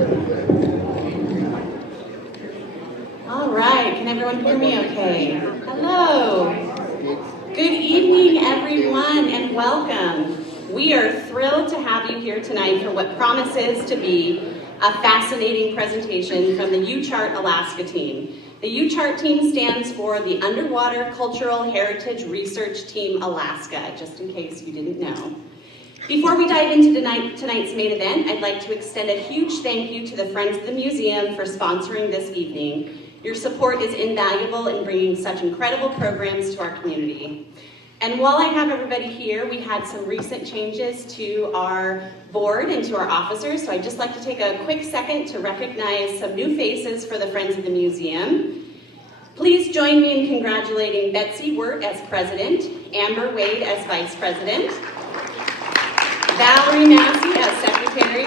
All right, can everyone hear me okay? Hello. Good evening, everyone, and welcome. We are thrilled to have you here tonight for what promises to be a fascinating presentation from the U-Chart Alaska team. The U-Chart team stands for the Underwater Cultural Heritage Research Team Alaska, just in case you didn't know. Before we dive into tonight's main event, I'd like to extend a huge thank you to the Friends of the Museum for sponsoring this evening. Your support is invaluable in bringing such incredible programs to our community. And while I have everybody here, we had some recent changes to our board and to our officers, so I'd just like to take a quick second to recognize some new faces for the Friends of the Museum. Please join me in congratulating Betsy Wirt as president, Amber Wade as vice president, Valerie Massey as secretary.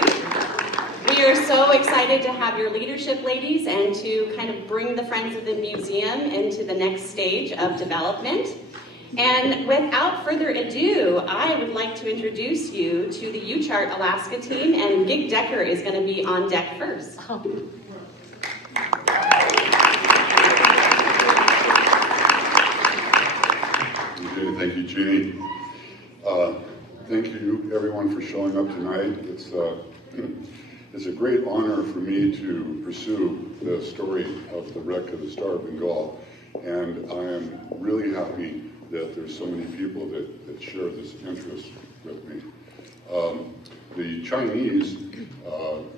We are so excited to have your leadership, ladies, and to kind of bring the Friends of the Museum into the next stage of development. And without further ado, I would like to introduce you to the U-Chart Alaska team, and Gig Decker is going to be on deck first. Okay, thank you, Jeannie. Thank you, everyone, for showing up tonight. It's a great honor for me to pursue the story of the wreck of the Star of Bengal, and I am really happy that there's so many people that share this interest with me. The Chinese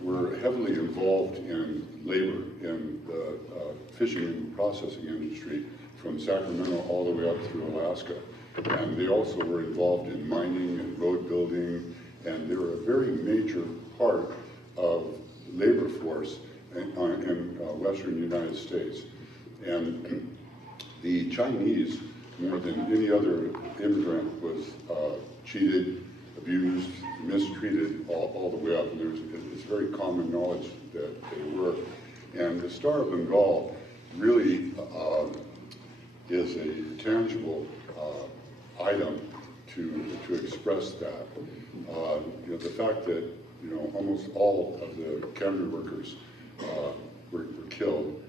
were heavily involved in labor in the fishing and processing industry from Sacramento all the way up through Alaska. And they also were involved in mining and road building, and they were a very major part of labor force in Western United States. And the Chinese, more than any other immigrant, was cheated, abused, mistreated all the way up. And it's very common knowledge that they were. And the Star of Bengal really is a tangible item to express that. The fact that almost all of the cannery workers were killed,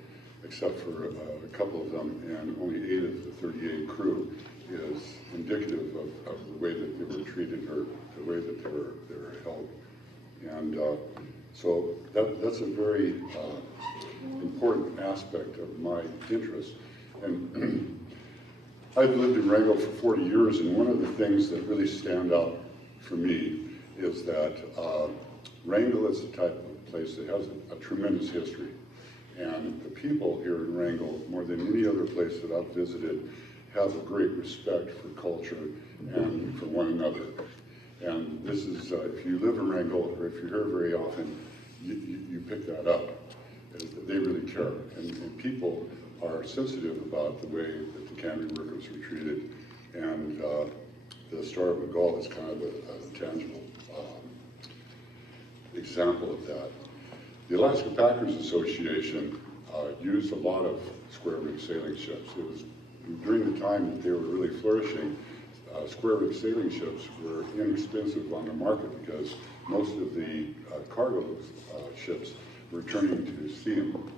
except for a couple of them, and only 8 of the 38 crew, is indicative of the way that they were treated or the way that they were held. And so that's a very important aspect of my interest. And I've lived in Wrangell for 40 years, and one of the things that really stand out for me is that Wrangell is the type of place that has a tremendous history. And the people here in Wrangell, more than any other place that I've visited, have a great respect for culture and for one another. And this is, if you live in Wrangell, or if you're here very often, you pick that up. They really care. And people are sensitive about the way that the cannery workers were treated. And the Star of Bengal is kind of a tangible example of that. The Alaska Packers Association used a lot of square rig sailing ships. It was during the time that they were really flourishing. Square rig sailing ships were inexpensive on the market because most of the cargo ships were turning to steam.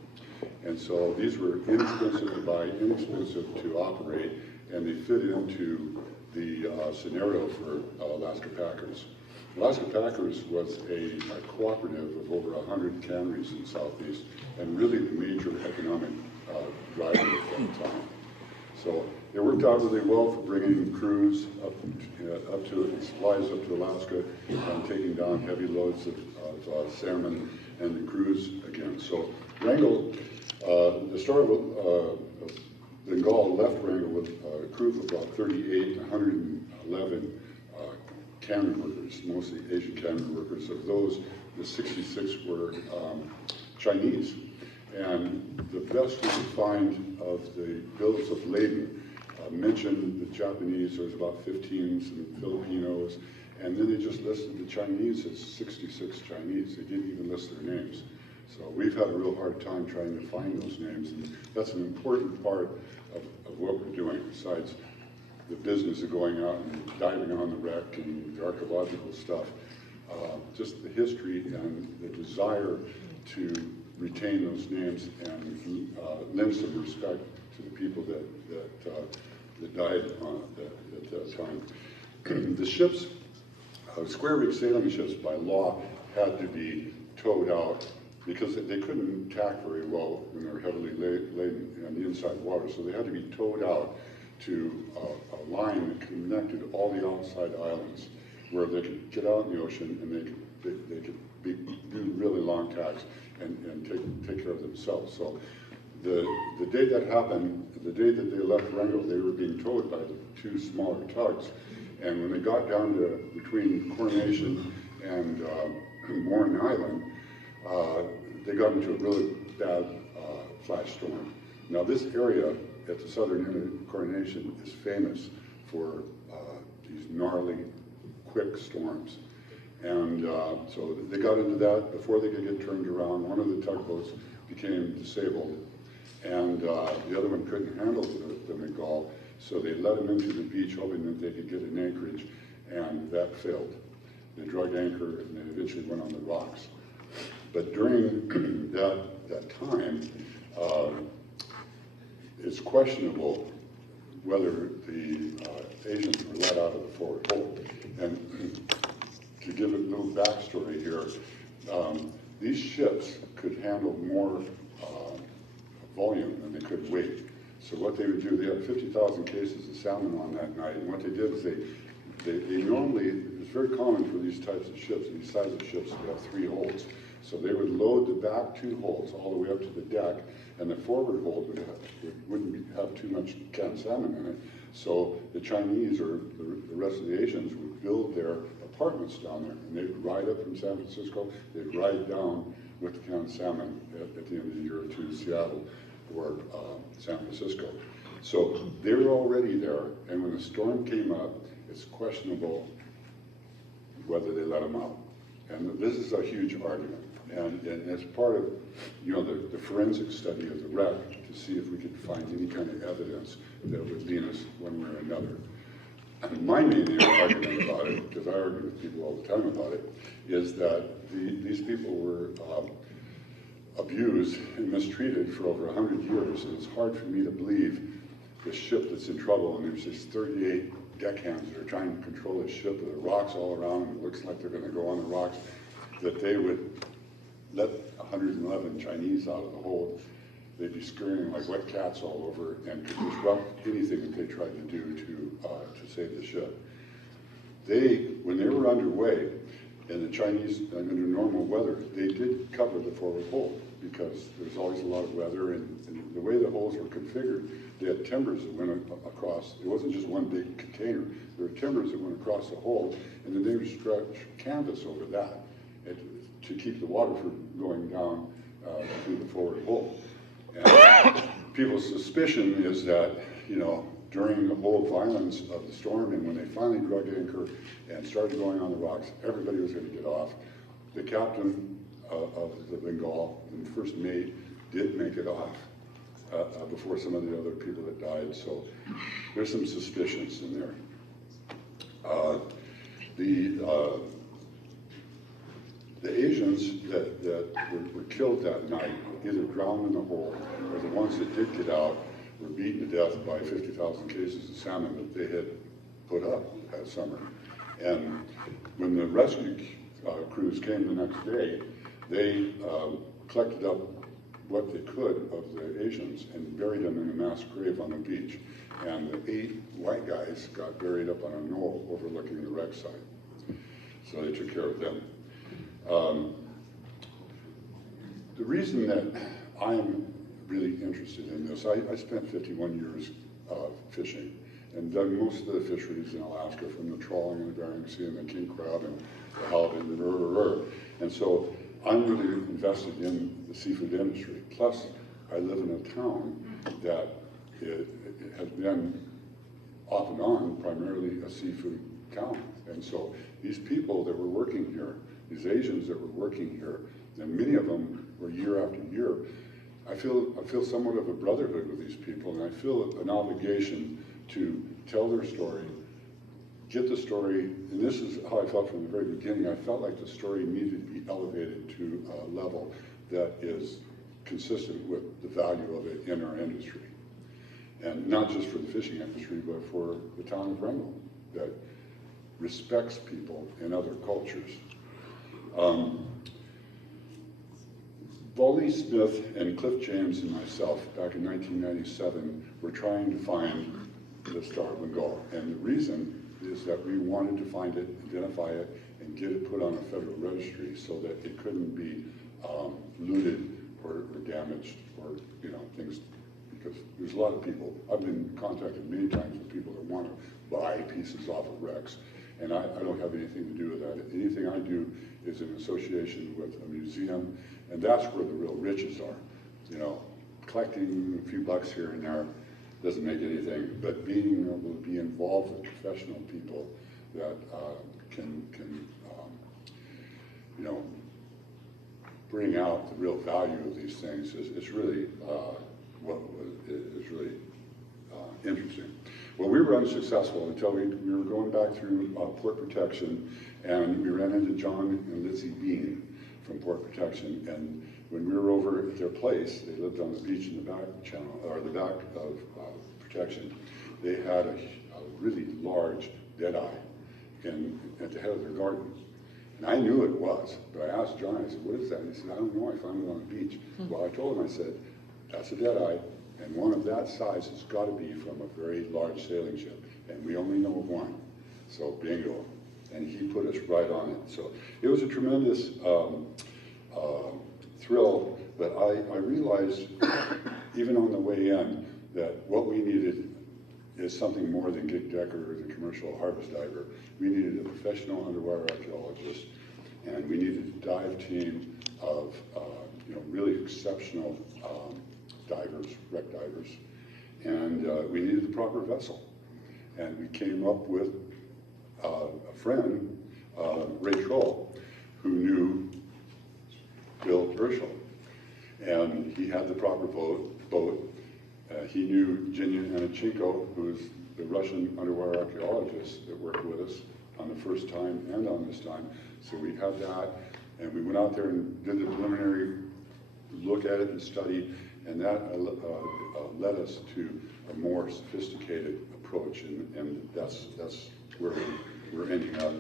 And so these were inexpensive to buy, inexpensive to operate, and they fit into the scenario for Alaska Packers. Alaska Packers was a cooperative of over 100 canneries in Southeast, and really the major economic driver at that time. So it worked out really well for bringing crews up to supplies up to Alaska and taking down heavy loads of salmon and the crews again. So Wrangell, the Star of Bengal left Wrangell with a crew of about 38 to 111 cannery workers, mostly Asian cannery workers. Of those, the 66 were Chinese. And the best we could find of the bills of lading mentioned the Japanese. There was about 15, some Filipinos, and then they just listed the Chinese as 66 Chinese. They didn't even list their names. So we've had a real hard time trying to find those names, and that's an important part of what we're doing, besides the business of going out and diving on the wreck and the archaeological stuff. Just the history and the desire to retain those names and lend some respect to the people that died at that time. The ships, square rig sailing ships by law had to be towed out because they couldn't tack very well when they were heavily laden on the inside water, so they had to be towed out to a line that connected all the outside islands where they could get out in the ocean and they could do really long tacks and take care of themselves. So the day that happened, the day that they left Wrangell, they were being towed by the two smaller tugs. And when they got down to between Coronation and Warren Island, they got into a really bad flash storm. Now this area at the southern end of Coronation is famous for these gnarly, quick storms. And so they got into that before they could get turned around. One of the tugboats became disabled, and the other one couldn't handle the Bengal, so they let them into the beach hoping that they could get an anchorage, and that failed. They drug anchor and they eventually went on the rocks. But during that time, it's questionable whether the Asians were let out of the forward hold. And to give a little backstory here, these ships could handle more volume than they could weight. So what they would do, they had 50,000 cases of salmon on that night, and what they did is they normally, it's very common for these types of ships, these size of ships, to have 3 holds. So they would load the back 2 holds all the way up to the deck, and the forward hold wouldn't have too much canned salmon in it. So the Chinese or the rest of the Asians would build their apartments down there, and they'd ride up from San Francisco, they'd ride down with the canned salmon at the end of the year to Seattle or San Francisco. So they were already there, and when the storm came up, it's questionable whether they let them out. And this is a huge argument. And as part of, the forensic study of the wreck to see if we could find any kind of evidence that would lead us one way or another. And my main argument about it, because I argue with people all the time about it, is that these people were abused and mistreated for over 100 years, and it's hard for me to believe the ship that's in trouble, and there's these 38 deckhands that are trying to control this ship with the rocks all around, and it looks like they're going to go on the rocks, that they would let 111 Chinese out of the hold. They'd be scurrying like wet cats all over and could disrupt anything that they tried to do to save the ship. When they were underway, and the Chinese, under normal weather, they did cover the forward hold because there's always a lot of weather, and the way the holes were configured, they had timbers that went across. It wasn't just one big container. There were timbers that went across the hold, and then they would stretch canvas over that to keep the water from going down through the forward hold. And people's suspicion is that, during the whole violence of the storm, and when they finally drug anchor and started going on the rocks, everybody was going to get off. The captain of the Bengal and the first mate did make it off before some of the other people that died. So there's some suspicions in there. The Asians that were killed that night, either drowned in the hole, or the ones that did get out were beaten to death by 50,000 cases of salmon that they had put up that summer. And when the rescue crews came the next day, they collected up what they could of the Asians and buried them in a mass grave on the beach. And the 8 white guys got buried up on a knoll overlooking the wreck site. So they took care of them. The reason that I'm really interested in this, I spent 51 years fishing and done most of the fisheries in Alaska, from the trawling in the Bering Sea and the king crab and the halibut and the rur. And so I'm really invested in the seafood industry. Plus, I live in a town that it has been off and on primarily a seafood town. And so these people that were working here, these Asians that were working here, and many of them were year after year, I feel somewhat of a brotherhood with these people, and I feel an obligation to tell their story, get the story, and this is how I felt from the very beginning. I felt like the story needed to be elevated to a level that is consistent with the value of it in our industry. And not just for the fishing industry, but for the town of Wrangell, that respects people in other cultures. Wally Smith and Cliff James and myself, back in 1997, were trying to find the Star of Bengal. And the reason is that we wanted to find it, identify it, and get it put on a federal registry so that it couldn't be looted or damaged or, things, because there's a lot of people. I've been contacted many times with people that want to buy pieces off of wrecks, and I don't have anything to do with that. Anything I do is in association with a museum, and that's where the real riches are. Collecting a few bucks here and there doesn't make anything, but being able to be involved with professional people that can bring out the real value of these things is really interesting. Well, we were unsuccessful until we were going back through Port Protection, and we ran into John and Lizzie Bean from Port Protection, and when we were over at their place, they lived on the beach in the back channel, or the back of Protection. They had a really large deadeye at the head of their garden. And I knew it was, but I asked John, I said, what is that? And he said, I don't know, I found it on the beach. Well, I told him, I said, that's a deadeye, and one of that size has got to be from a very large sailing ship, and we only know of one, so bingo. And he put us right on it. So it was a tremendous thrill, but I realized, even on the way in, that what we needed is something more than Gig Decker or the commercial harvest diver. We needed a professional underwater archaeologist, and we needed a dive team of really exceptional divers, wreck divers, and we needed the proper vessel. And we came up with a friend, Rachel, who knew Bill Herschel, and he had the proper boat. He knew Jinya Anachenko, who is the Russian underwater archaeologist that worked with us on the first time and on this time. So we had that, and we went out there and did the preliminary look at it and study, and that led us to a more sophisticated approach, and that's where we're ending up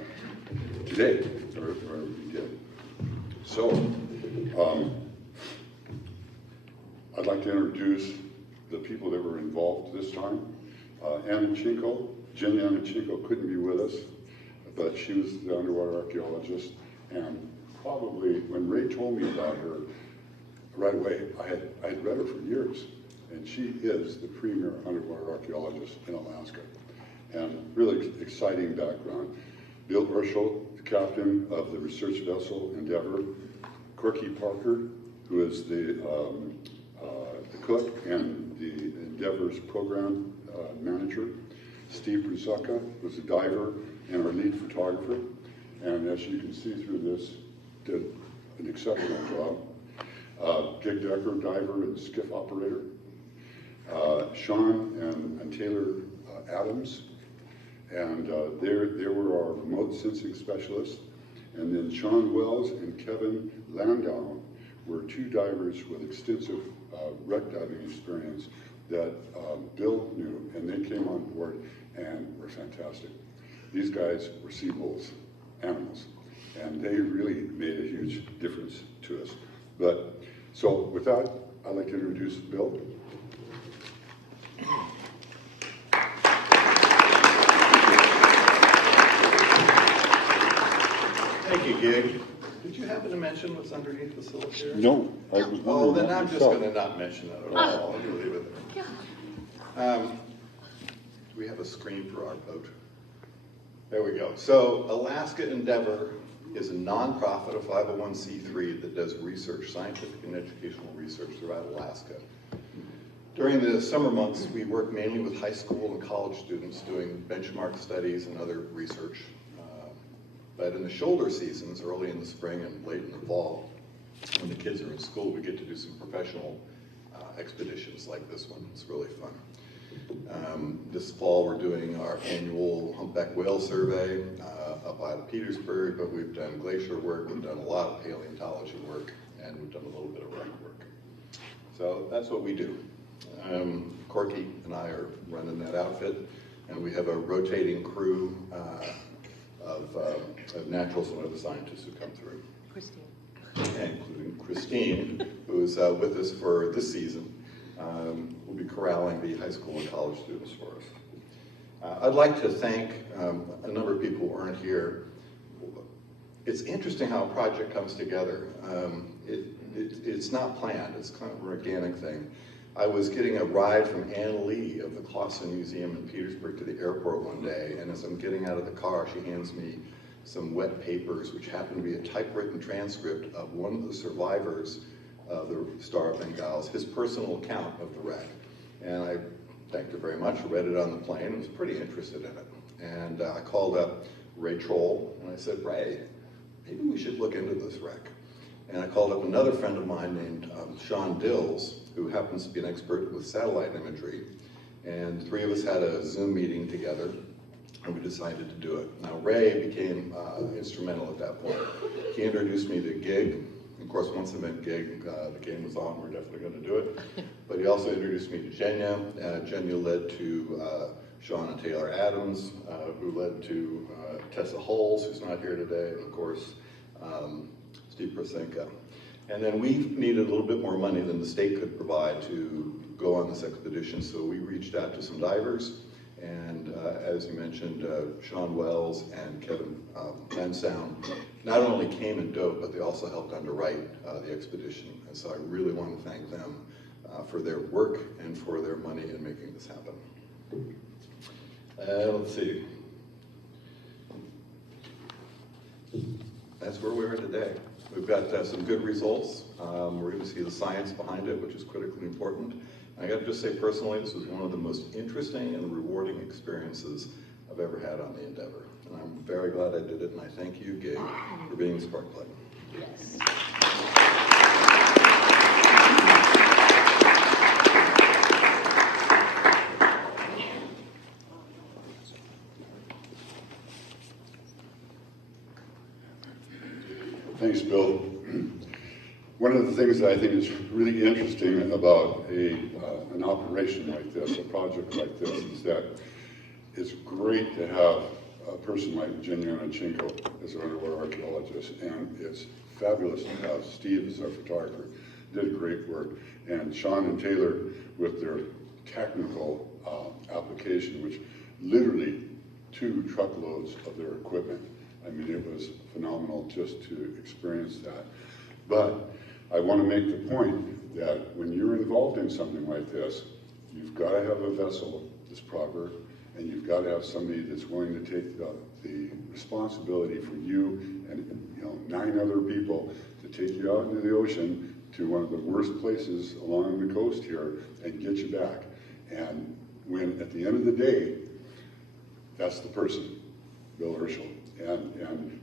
today, or we did. So, I'd like to introduce the people that were involved this time. Anachenko, Jenny Anachenko couldn't be with us, but she was the underwater archaeologist, and probably when Ray told me about her, right away, I had read her for years, and she is the premier underwater archaeologist in Alaska, and really exciting background. Bill Herschel, the captain of the research vessel Endeavour, Corky Parker, who is the cook and the Endeavour's program manager. Steve Bruzuka was a diver and our lead photographer, and as you can see through this, did an exceptional job. Gig Decker, diver and skiff operator. Sean and Taylor Adams, and they were our remote sensing specialists. And then Sean Wells and Kevin Landau were two divers with extensive wreck diving experience that Bill knew, and they came on board and were fantastic. These guys were sea wolves, animals, and they really made a huge difference to us. But so with that, I'd like to introduce Bill. Thank you, Gig. Did you happen to mention what's underneath the cylinder? No, I was Oh, then that I'm just myself. going to not mention it at all. I'll leave it there. We have a screen for our boat. There we go. So Alaska Endeavour is a nonprofit, a 501c3 that does research, scientific and educational research throughout Alaska. During the summer months, we work mainly with high school and college students doing benchmark studies and other research. But in the shoulder seasons, early in the spring and late in the fall, when the kids are in school, we get to do some professional expeditions like this one. It's really fun. This fall, we're doing our annual humpback whale survey up out of Petersburg, but we've done glacier work, we've done a lot of paleontology work, and we've done a little bit of wreck work. So that's what we do. Corky and I are running that outfit, and we have a rotating crew of naturals and other scientists who come through. Christine. Including Christine, who is with us for this season. Will be corralling the high school and college students for us. I'd like to thank a number of people who aren't here. It's interesting how a project comes together. It's not planned, it's kind of an organic thing. I was getting a ride from Ann Lee of the Clausen Museum in Petersburg to the airport one day, and as I'm getting out of the car, she hands me some wet papers, which happen to be a typewritten transcript of one of the survivors of the Star of Bengal, his personal account of the wreck. And I thanked her very much, read it on the plane, and was pretty interested in it. And I called up Ray Troll, and I said, Ray, maybe we should look into this wreck. And I called up another friend of mine named Sean Dills, who happens to be an expert with satellite imagery. And the three of us had a Zoom meeting together, and we decided to do it. Now, Ray became instrumental at that point. He introduced me to Gig. Of course, once I met Gig, the game was on, we're definitely going to do it. But he also introduced me to Jenya. Jenya led to Sean and Taylor Adams, who led to Tessa Hulls, who's not here today, and of course, Steve Prosenka. And then we needed a little bit more money than the state could provide to go on this expedition, so we reached out to some divers, and as you mentioned, Sean Wells and Kevin Mansound not only came and dove, but they also helped underwrite the expedition. And so I really want to thank them for their work and for their money in making this happen. Let's see. That's where we are today. We've got some good results. We're going to see the science behind it, which is critically important. And I got to just say personally, this was one of the most interesting and rewarding experiences I've ever had on the Endeavour. And I'm very glad I did it, and I thank you, Gig, for being the spark plug. Yes. Thanks, Bill. One of the things that I think is really interesting about an operation like this, a project like this, is that it's great to have a person like Jenya Chinko as our underwater archaeologist, and it's fabulous to have Steve as our photographer. Did great work, and Sean and Taylor with their technical application, which literally 2 truckloads of their equipment. I mean, it was phenomenal just to experience that. But I want to make the point that when you're involved in something like this, you've got to have a vessel that's proper, and you've got to have somebody that's willing to take the responsibility for you and 9 other people to take you out into the ocean to one of the worst places along the coast here and get you back. And when, at the end of the day, that's the person, Bill Herschel. And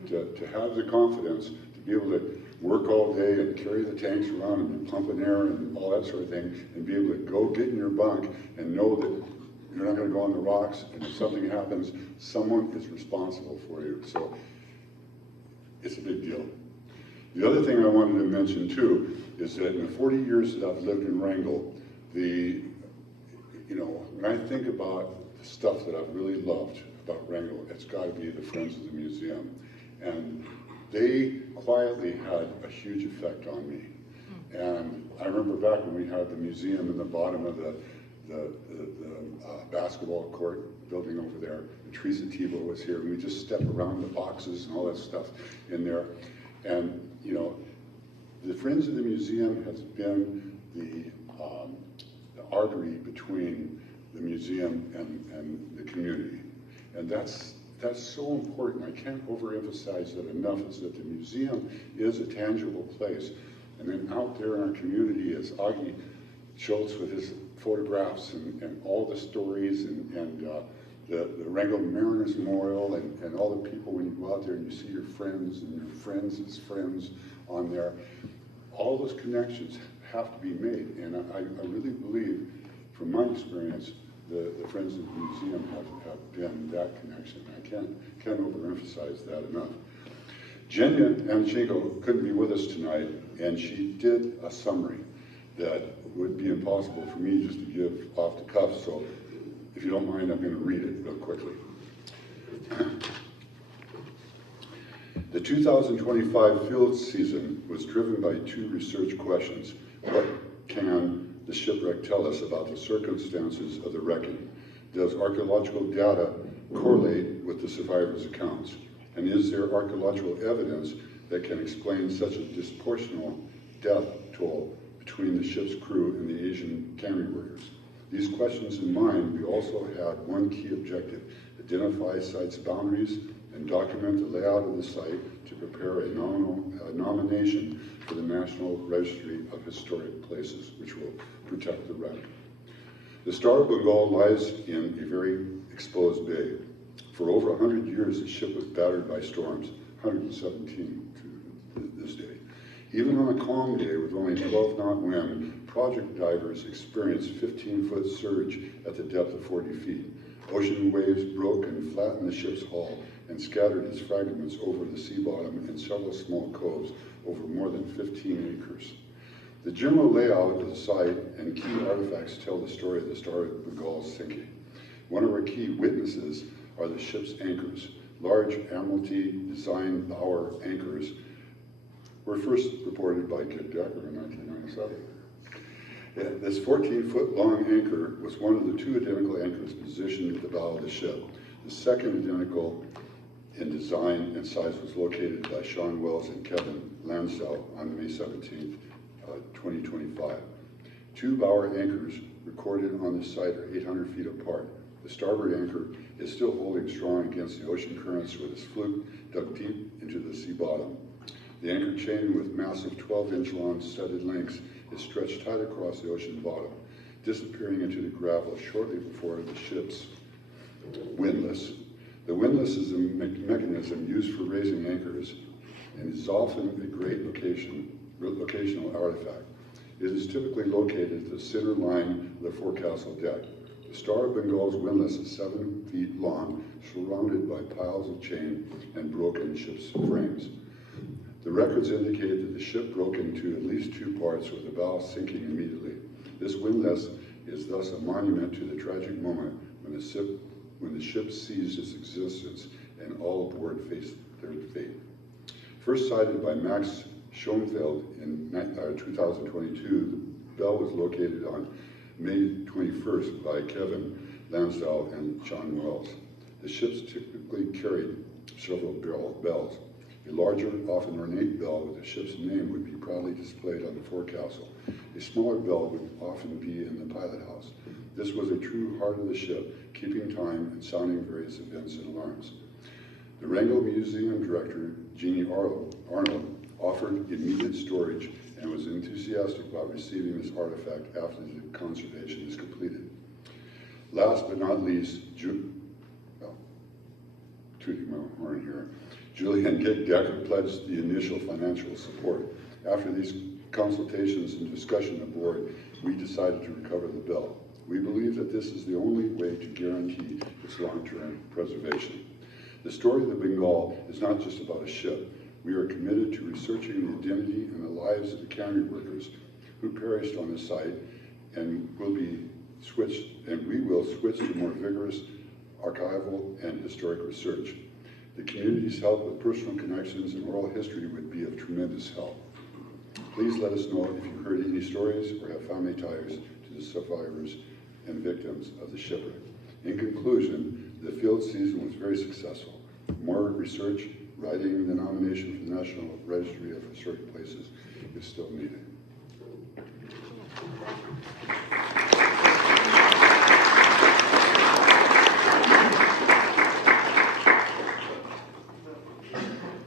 to have the confidence to be able to work all day and carry the tanks around and be pumping air and all that sort of thing, and be able to go get in your bunk and know that you're not going to go on the rocks, and if something happens, someone is responsible for you. So it's a big deal. The other thing I wanted to mention too is that in the 40 years that I've lived in Wrangell, when I think about the stuff that I've really loved about Wrangell, it's got to be the Friends of the Museum. And they quietly had a huge effect on me. And I remember back when we had the museum in the bottom of the basketball court building over there, and Teresa Tebow was here, and we just stepped around the boxes and all that stuff in there. And, the Friends of the Museum has been the artery between the museum and the community. And that's so important. I can't overemphasize that enough, is that the museum is a tangible place. And then out there in our community is Augie Schultz with his photographs and all the stories and the Wrangell Mariners Memorial and all the people when you go out there and you see your friends and your friends' friends on there. All those connections have to be made. And I really believe, from my experience, the Friends of the Museum have been that connection. I can't overemphasize that enough. Jenya Amchenko couldn't be with us tonight, and she did a summary that would be impossible for me just to give off the cuff, so if you don't mind, I'm going to read it real quickly. The 2025 field season was driven by two research questions. What can the shipwreck tell us about the circumstances of the wrecking? Does archaeological data correlate with the survivors' accounts? And is there archaeological evidence that can explain such a disproportional death toll between the ship's crew and the Asian cannery workers? These questions in mind, we also had one key objective: identify site's boundaries and document the layout of the site to prepare a nomination for the National Registry of Historic Places, which will protect the wreck. The Star of Bengal lies in a very exposed bay. For over 100 years, the ship was battered by storms, 117 to this day. Even on a calm day with only 12-knot wind, project divers experienced 15-foot surge at the depth of 40 feet. Ocean waves broke and flattened the ship's hull and scattered its fragments over the sea bottom in several small coves over more than 15 acres. The general layout of the site and key artifacts tell the story of the Star of Bengal's sinking. One of our key witnesses are the ship's anchors. Large Admiralty designed bower anchors were first reported by Kip Decker in 1997. This 14-foot long anchor was one of the two identical anchors positioned at the bow of the ship. The second identical in design and size was located by Sean Wells and Kevin Lansdell on May 17, 2025. Two bower anchors recorded on the site are 800 feet apart. The starboard anchor is still holding strong against the ocean currents with its fluke dug deep into the sea bottom. The anchor chain with massive 12-inch long studded links is stretched tight across the ocean bottom, disappearing into the gravel shortly before the ship's windlass. The windlass is a mechanism used for raising anchors and is often a great locational artifact. It is typically located at the center line of the forecastle deck. The Star of Bengal's windlass is 7 feet long, surrounded by piles of chain and broken ship's frames. The records indicate that the ship broke into at least two parts, with the bow sinking immediately. This windlass is thus a monument to the tragic moment when the ship ceased its existence and all aboard faced their fate. First sighted by Max Schoenfeld in 2022, the bell was located on May 21st by Kevin Lansdell and Sean Wells. The ships typically carried several bells. A larger, often ornate bell with the ship's name would be proudly displayed on the forecastle. A smaller bell would often be in the pilot house. This was a true heart of the ship, keeping time and sounding various events and alarms. The Wrangell Museum director, Jeannie Arnold, offered immediate storage and was enthusiastic about receiving this artifact after the conservation is completed. Last but not least, tooting my horn here, Julie and Kate Decker pledged the initial financial support. After these consultations and discussion aboard, we decided to recover the bell. We believe that this is the only way to guarantee its long-term preservation. The story of the Bengal is not just about a ship. We are committed to researching the identity and the lives of the cannery workers who perished on the site, and we will switch to more vigorous archival and historic research. The community's help with personal connections and oral history would be of tremendous help. Please let us know if you've heard any stories or have family ties to the survivors and victims of the shipwreck. In conclusion, the field season was very successful. More research, writing the nomination for the National Registry of Historic Places is still needed.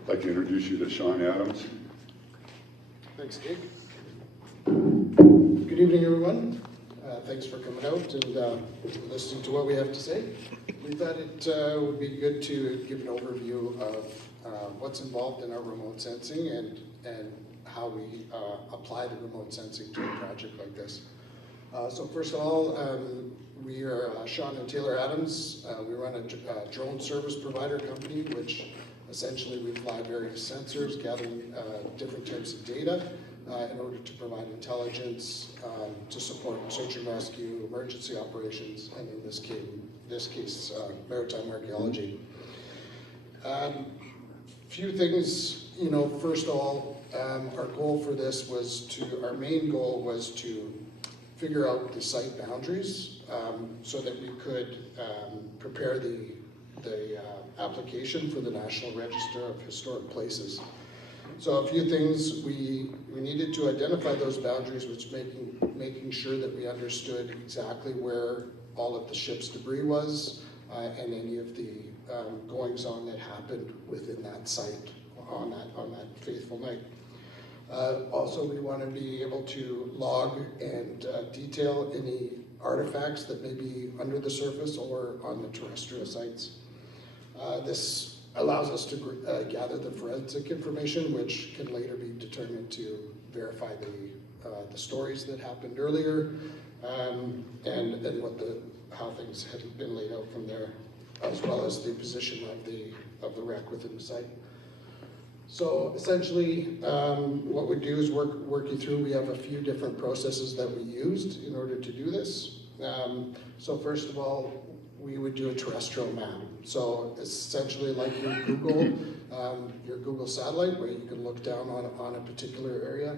I'd like to introduce you to Sean Adams. Thanks, Dick. Good evening, everyone. Thanks for coming out and listening to what we have to say. We thought it would be good to give an overview of what's involved in our remote sensing and how we apply the remote sensing to a project like this. So first of all, we are Sean and Taylor Adams. We run a drone service provider company, which Essentially, we fly various sensors, gathering different types of data in order to provide intelligence to support search and rescue, emergency operations, and in this case, maritime archaeology. Few things, first of all, our goal for this our main goal was to figure out the site boundaries so that we could prepare the application for the National Register of Historic Places. So a few things, we needed to identify those boundaries, which making sure that we understood exactly where all of the ship's debris was and any of the goings on that happened within that site on that fateful night. Also, we want to be able to log and detail any artifacts that may be under the surface or on the terrestrial sites. This allows us to gather the forensic information, which can later be determined to verify the stories that happened earlier, and how things had been laid out from there, as well as the position of the wreck within the site. So essentially, what we do is work you through. We have a few different processes that we used in order to do this. So first of all, we would do a terrestrial map. So essentially like your Google satellite, where you can look down on a particular area.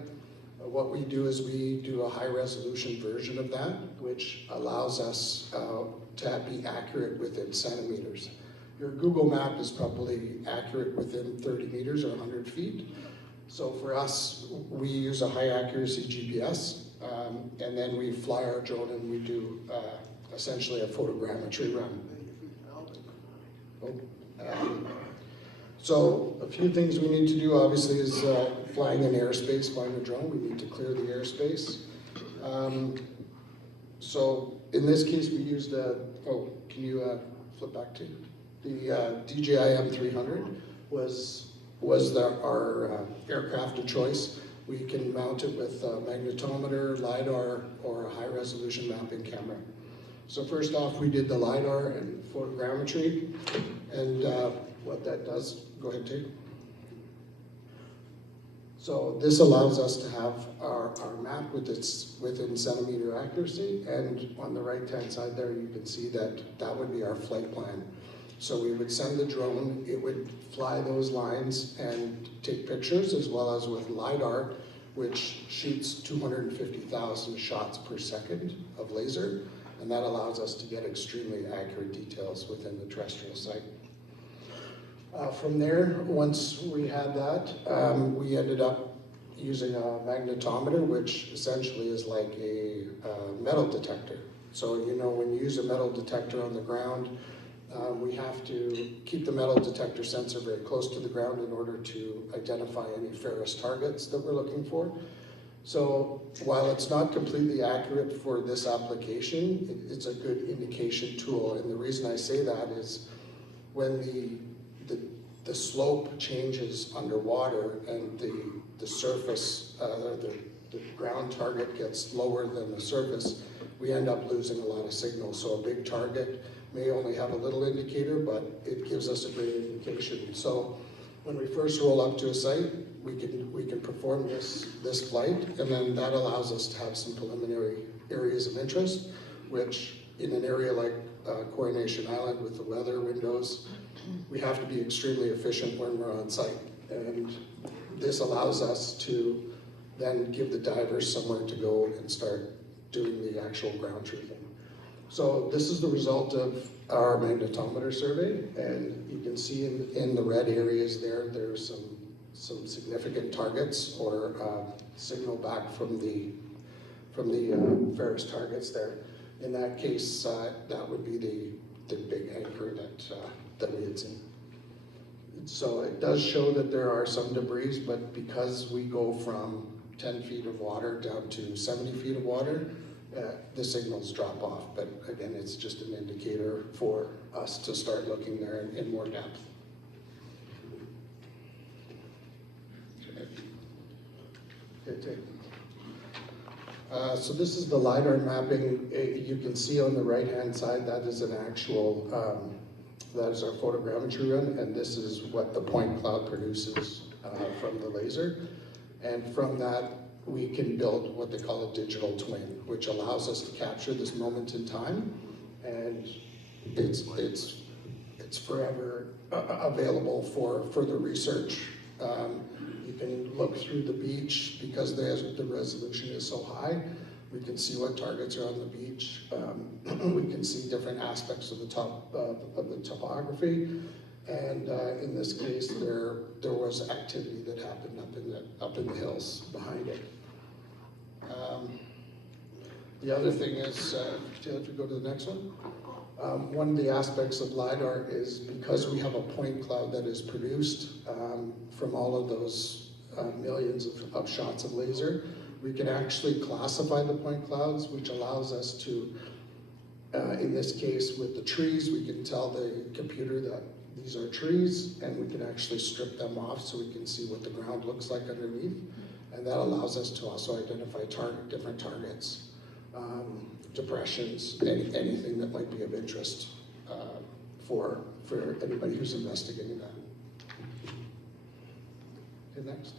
What we do is we do a high resolution version of that, which allows us to be accurate within centimeters. Your Google map is probably accurate within 30 meters or 100 feet. So for us, we use a high accuracy GPS, and then we fly our drone and we do essentially a photogrammetry run. So a few things we need to do, obviously, is flying in airspace, flying a drone. We need to clear the airspace. So in this case, we used can you flip back to? The DJI M300 was our aircraft of choice. We can mount it with a magnetometer, LiDAR, or a high-resolution mapping camera. So first off, we did the LiDAR and photogrammetry, and what that does, go ahead, Tate. So this allows us to have our map within centimeter accuracy, and on the right-hand side there, you can see that would be our flight plan. So we would send the drone, it would fly those lines and take pictures, as well as with LiDAR, which shoots 250,000 shots per second of laser, and that allows us to get extremely accurate details within the terrestrial site. From there, once we had that, we ended up using a magnetometer, which essentially is like a metal detector. So when you use a metal detector on the ground, we have to keep the metal detector sensor very close to the ground in order to identify any ferrous targets that we're looking for. So while it's not completely accurate for this application, it's a good indication tool. And the reason I say that is when the slope changes underwater and the surface, the ground target gets lower than the surface, we end up losing a lot of signal. So a big target may only have a little indicator, but it gives us a great indication. So when we first roll up to a site, we can perform this flight, and then that allows us to have some preliminary areas of interest, which in an area like Coronation Island with the weather windows, we have to be extremely efficient when we're on site. And this allows us to then give the divers somewhere to go and start doing the actual ground truthing. So this is the result of our magnetometer survey, and you can see in the red areas there's some significant targets or signal back from the ferrous targets there. In that case, that would be the big anchor that we had seen. So it does show that there are some debris, but because we go from 10 feet of water down to 70 feet of water, the signals drop off. But again, it's just an indicator for us to start looking there in more depth. So this is the LiDAR mapping. You can see on the right-hand side, that is an actual that is our photogrammetry run, and this is what the point cloud produces from the laser. And from that, we can build what they call a digital twin, which allows us to capture this moment in time, and it's forever available for further research. You can look through the beach because the resolution is so high. We can see what targets are on the beach. We can see different aspects of the topography. And in this case, there was activity that happened up in the hills behind it. The other thing is, if you go to the next one, one of the aspects of LiDAR is because we have a point cloud that is produced from all of those millions of shots of laser, we can actually classify the point clouds, which allows us to, in this case with the trees, we can tell the computer that these are trees, and we can actually strip them off so we can see what the ground looks like underneath. And that allows us to also identify different targets, depressions, anything that might be of interest for anybody who's investigating that. Okay, next.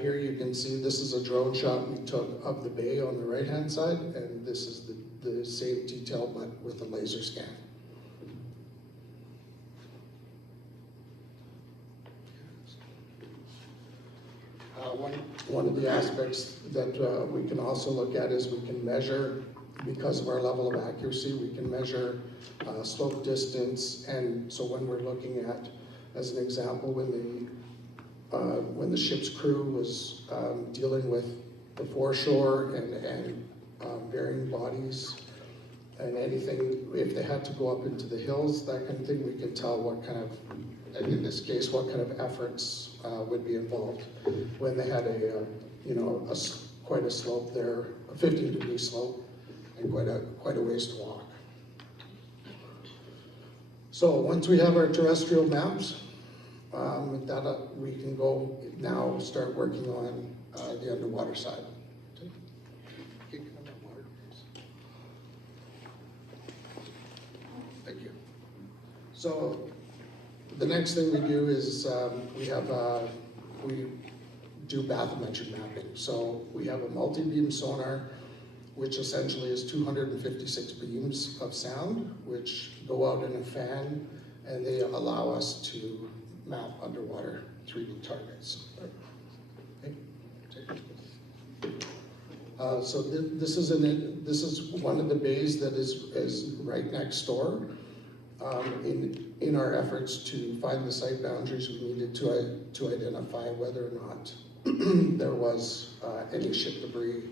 Here you can see this is a drone shot we took of the bay on the right-hand side, and this is the same detail but with a laser scan. One of the aspects that we can also look at is we can measure, because of our level of accuracy, we can measure slope distance. And so when we're looking at, as an example, when the ship's crew was dealing with the foreshore and burying bodies and anything, if they had to go up into the hills, that kind of thing, we could tell what kind of, in this case, what kind of efforts would be involved when they had quite a slope there, a 15-degree slope, and quite a ways to walk. So once we have our terrestrial maps, we can go now start working on the underwater side. Thank you. So the next thing we do is we do bathymetric mapping. So we have a multi-beam sonar, which essentially is 256 beams of sound, which go out in a fan, and they allow us to map underwater 3D targets. Okay. So this is one of the bays that is right next door. In our efforts to find the site boundaries, we needed to identify whether or not there was any ship debris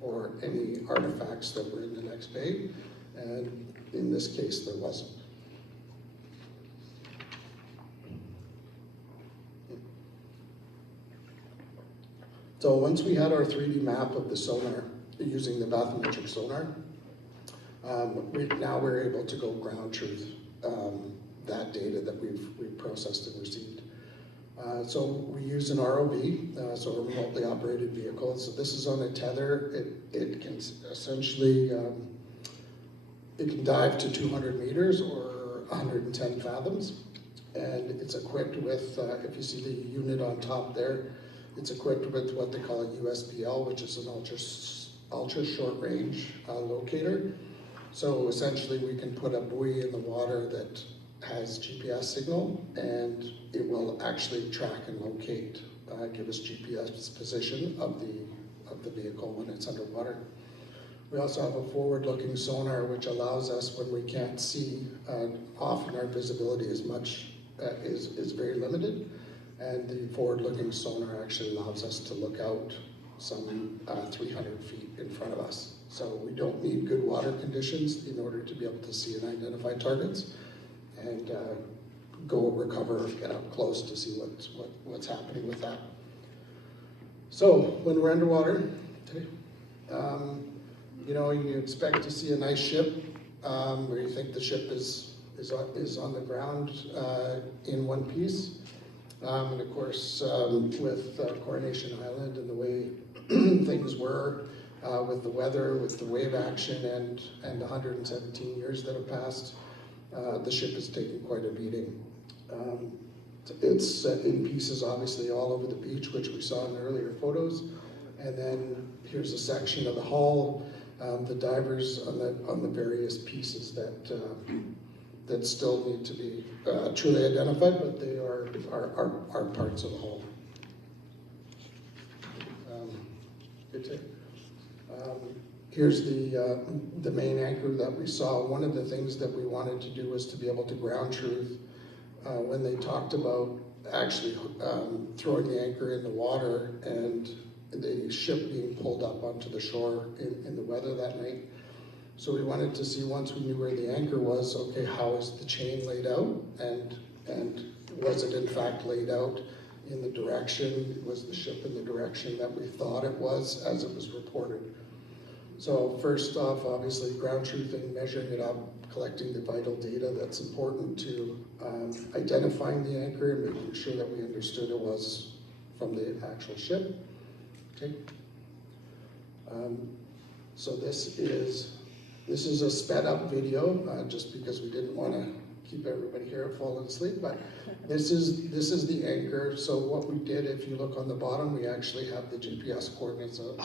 or any artifacts that were in the next bay, and in this case there wasn't. So once we had our 3D map of the sonar, using the bathymetric sonar, now we're able to go ground truth that data that we've processed and received. So we use an ROV, so a remotely operated vehicle. So this is on a tether. It can essentially, it can dive to 200 meters or 110 fathoms. And it's equipped with, if you see the unit on top there, it's equipped with what they call a USBL, which is an ultra short range locator. So essentially we can put a buoy in the water that has GPS signal, and it will actually track and locate, give us GPS position of the vehicle when it's underwater. We also have a forward-looking sonar, which allows us, when we can't see, often our visibility is very limited, and the forward-looking sonar actually allows us to look out some 300 feet in front of us. So we don't need good water conditions in order to be able to see and identify targets, and go recover, get up close to see what's happening with that. So when we're underwater, you expect to see a nice ship, where you think the ship is on the ground in one piece. And of course, with Coronation Island and the way things were, with the weather, with the wave action, and 117 years that have passed, the ship is taking quite a beating. It's in pieces, obviously, all over the beach, which we saw in the earlier photos. And then here's a section of the hull, the divers on the various pieces that still need to be truly identified, but they are parts of the hull. Here's the main anchor that we saw. One of the things that we wanted to do was to be able to ground truth when they talked about actually throwing the anchor in the water and the ship being pulled up onto the shore in the weather that night. So we wanted to see, once we knew where the anchor was, okay, how is the chain laid out, and was it in fact laid out in the direction, was the ship in the direction that we thought it was as it was reported. So first off, obviously ground truthing, measuring it up, collecting the vital data that's important to identifying the anchor and making sure that we understood it was from the actual ship. Okay. So this is a sped up video, just because we didn't want to keep everybody here falling asleep, but this is the anchor. So what we did, if you look on the bottom, we actually have the GPS coordinates of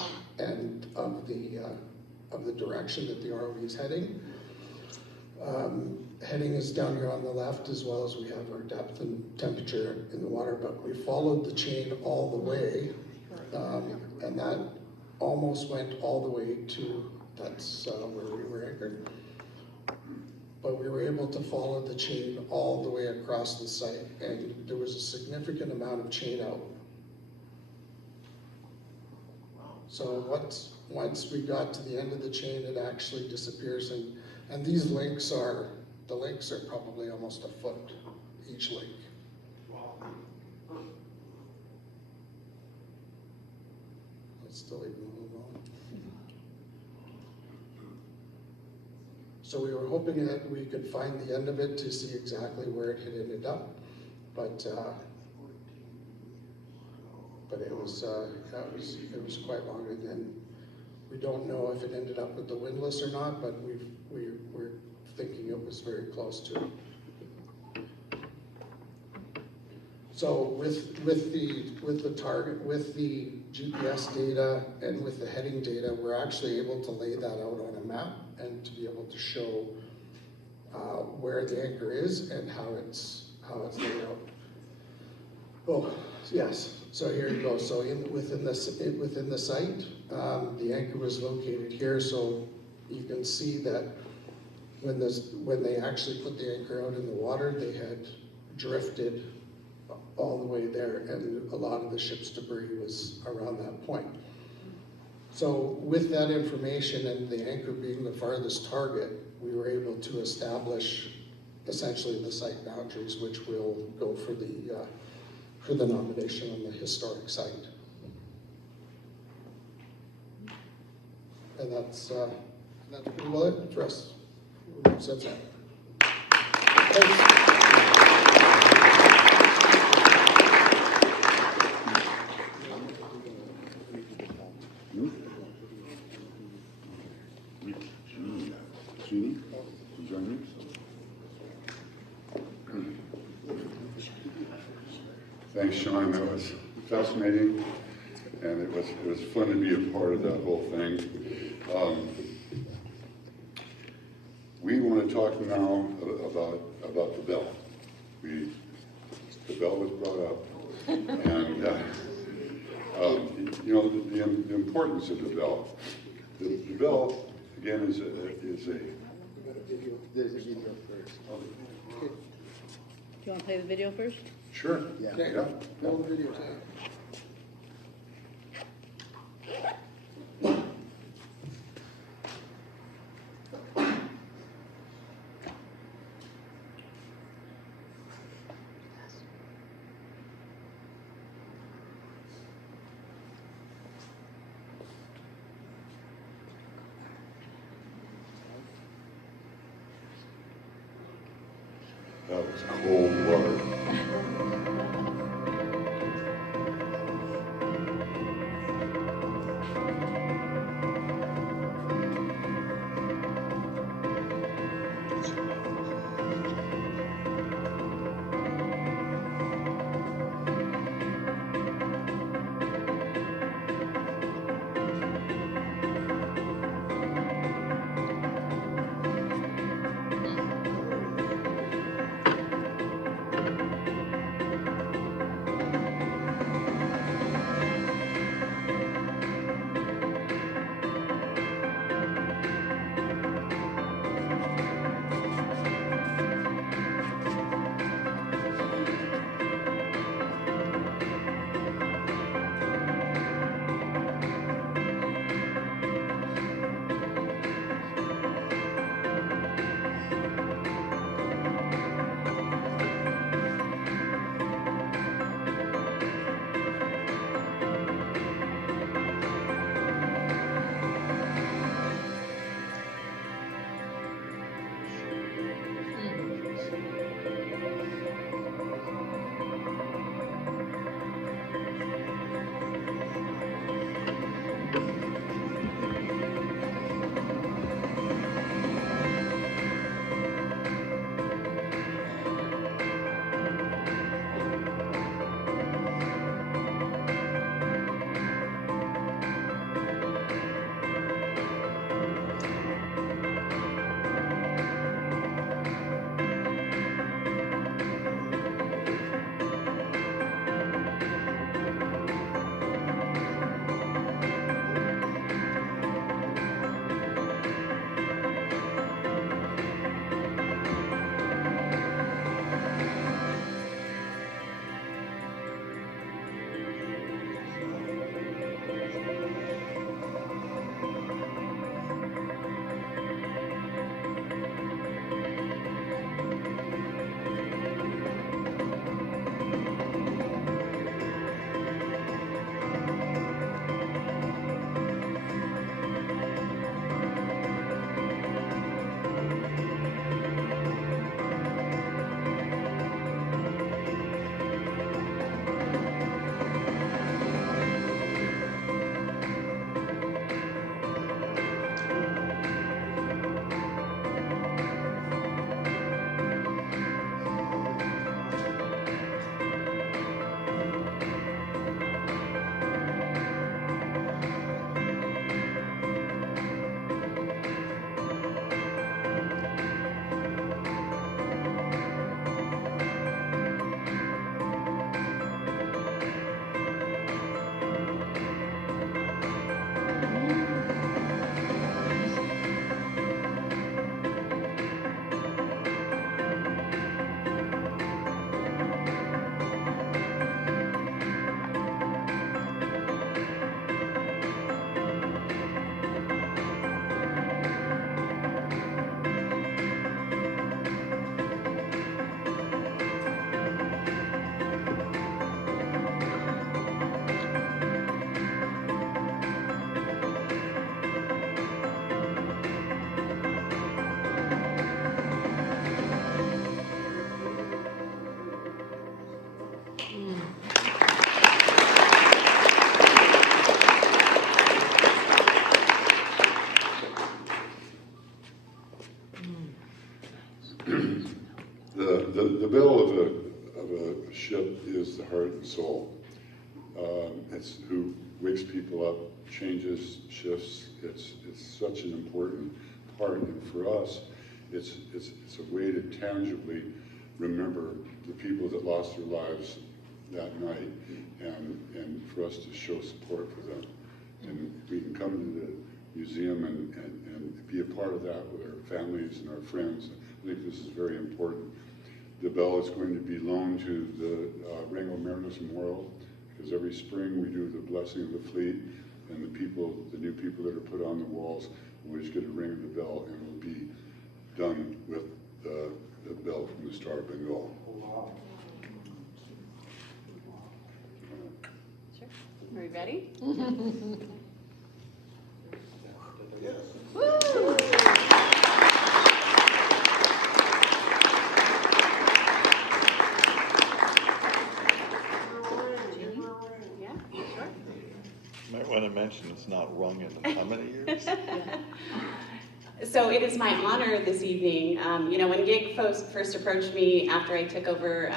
the direction that the ROV is heading. Heading is down here on the left, as well as we have our depth and temperature in the water, but we followed the chain all the way, and that almost went all the way to, that's where we were anchored. But we were able to follow the chain all the way across the site, and there was a significant amount of chain out. So once we got to the end of the chain, it actually disappears, and these links are probably almost a foot each link. Let's still even move on. So we were hoping that we could find the end of it to see exactly where it had ended up, but it was quite long, and we don't know if it ended up with the windlass or not, but we're thinking it was very close to it. So with the target, with the GPS data and with the heading data, we're actually able to lay that out on a map and to be able to show where the anchor is and how it's laid out. Oh yes, so here you go. So within the site, the anchor was located here. So you can see that when they actually put the anchor out in the water, they had drifted all the way there, and a lot of the ship's debris was around that point. So with that information and the anchor being the farthest target, we were able to establish essentially the site boundaries, which will go for the nomination on the historic site. And that's pretty well it for us. Thanks. Thanks, Sean. That was fascinating, and it was fun to be a part of that whole thing. We want to talk now about the bell. The bell was brought up, and you know the importance of the bell. The bell again is a. There's a video first. Do you want to play the video first? Sure. Yeah. Okay, roll the video tape. That was cold water. and soul. It's who wakes people up, changes, shifts. It's such an important part, and for us, it's a way to tangibly remember the people that lost their lives that night, and for us to show support for them. And we can come to the museum and be a part of that with our families and our friends. I think this is very important. The bell is going to be loaned to the Wrangell Memorial, because every spring we do the blessing of the fleet, and the new people that are put on the walls will just get a ring of the bell, and will be done with the bell from the Star of Bengal. Sure. Are we ready? Yes. Woo! Yeah, sure. Might want to mention it's not rung in how many years? So it is my honor this evening. When GIG first approached me after I took over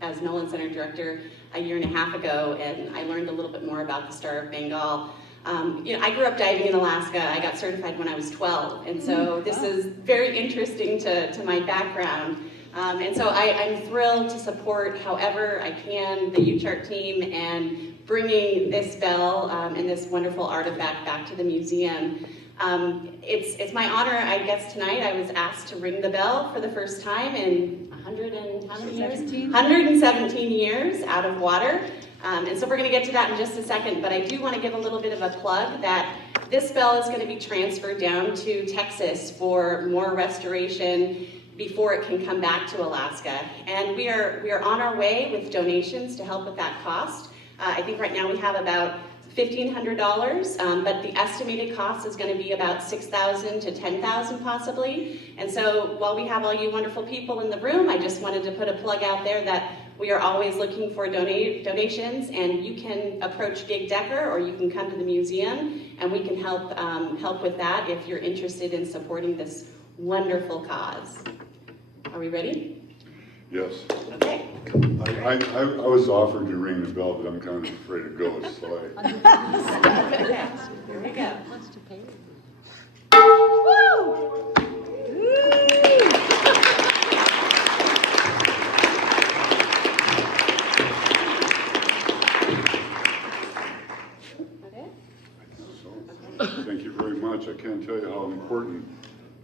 as Nolan Center Director a year and a half ago, and I learned a little bit more about the Star of Bengal. I grew up diving in Alaska. I got certified when I was 12, and so this is very interesting to my background. And so I'm thrilled to support however I can the U-Chart team and bringing this bell and this wonderful artifact back to the museum. It's my honor, I guess tonight I was asked to ring the bell for the first time in 117 years out of water. And so we're going to get to that in just a second, but I do want to give a little bit of a plug that this bell is going to be transferred down to Texas for more restoration before it can come back to Alaska. And we are on our way with donations to help with that cost. I think right now we have about $1,500, but the estimated cost is going to be about $6,000 to $10,000 possibly. And so while we have all you wonderful people in the room, I just wanted to put a plug out there that we are always looking for donations, and you can approach Gig Decker or you can come to the museum, and we can help with that if you're interested in supporting this wonderful cause. Are we ready? Yes. Okay. I was offered to ring the bell, but I'm kind of afraid of ghosts, so Here we go. Thank you very much. I can't tell you how important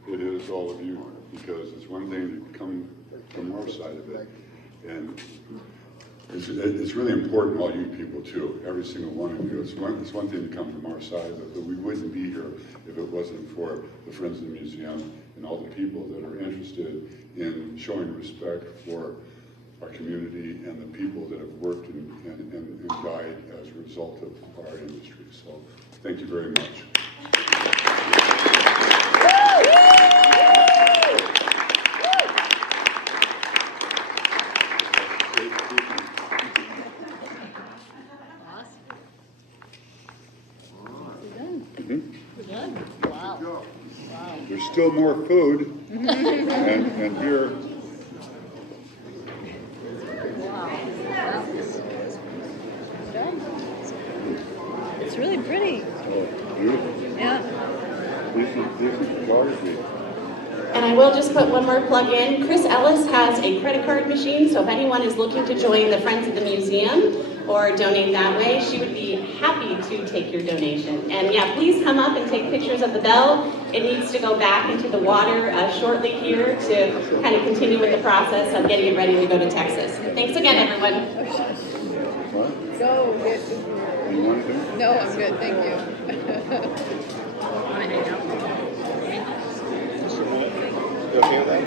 it is, all of you, because it's one thing to come from our side of it, and it's really important, all you people too, every single one of you. It's one thing to come from our side of it, but we wouldn't be here if it wasn't for the Friends of the Museum and all the people that are interested in showing respect for our community and the people that have worked and died as a result of our industry. So thank you very much. Wow. There's still more food and beer. It's really pretty. Beautiful. Yeah. This is photography. And I will just put one more plug in. Chris Ellis has a credit card machine, so if anyone is looking to join the Friends of the Museum or donate that way, she would be happy to take your donation. And yeah, please come up and take pictures of the bell. It needs to go back into the water shortly here to kind of continue with the process of getting it ready to go to Texas. Thanks again, everyone. What? Go. You want anything? No, I'm good. Thank you. Go hear that?